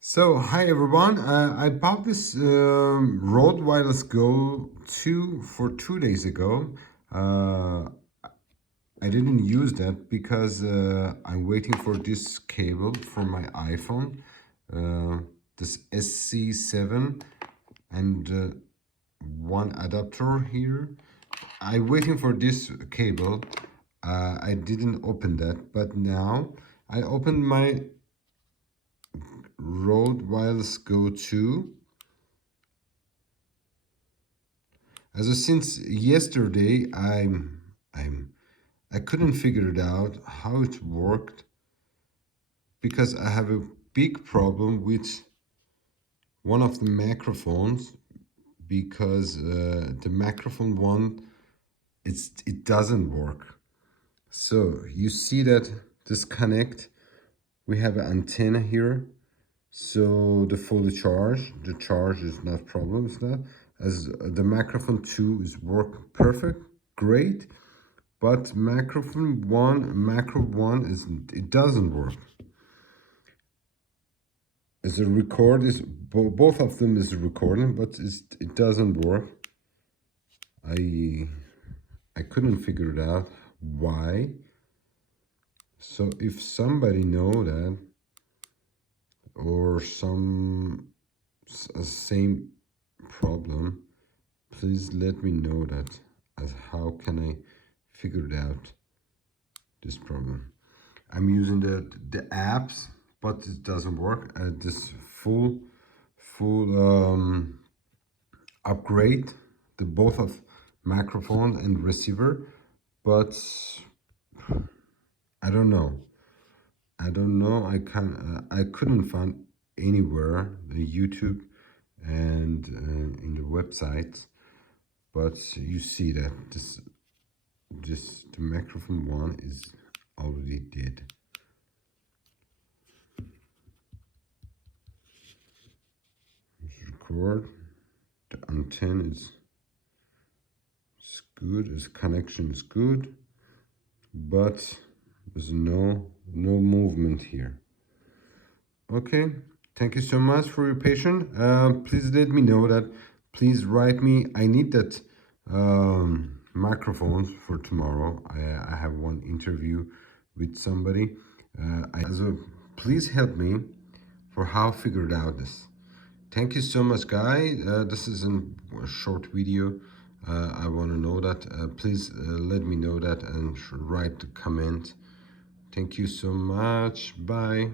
So, hi everyone. I bought this Rode Wireless Go 2 for 2 days ago. Uh, I didn't use that because I'm waiting for this cable for my iPhone, uh, this SC7, and one adapter here. I'm waiting for this cable. I didn't open that, but now I opened my Rode Wireless Go 2. Since yesterday, I couldn't figure it out how it worked because I have a big problem with one of the microphones because the microphone one it doesn't work. So you see that disconnect. We have an antenna here. So the charge is not problem. It's not as the microphone 2 is work perfect, great. But macro one is it doesn't work. As a record is both of them is recording, but it doesn't work. I couldn't figure it out why. So if somebody know that or same problem, please let me know that as how can I figure it out this problem. I'm using the apps, but it doesn't work. This full upgrade the both of microphone and receiver, but I don't know. I couldn't find anywhere the YouTube and in the website, but you see that this the microphone one is already dead. Record. The antenna is good, its connection is good, but there's no movement here. Okay, thank you so much for your patience. Please let me know that. Please write me. I need that microphones for tomorrow. I have one interview with somebody. Please help me for how figured out this. Thank you so much, guys. This is a short video. I want to know that. Please let me know that and write a comment. Thank you so much. Bye.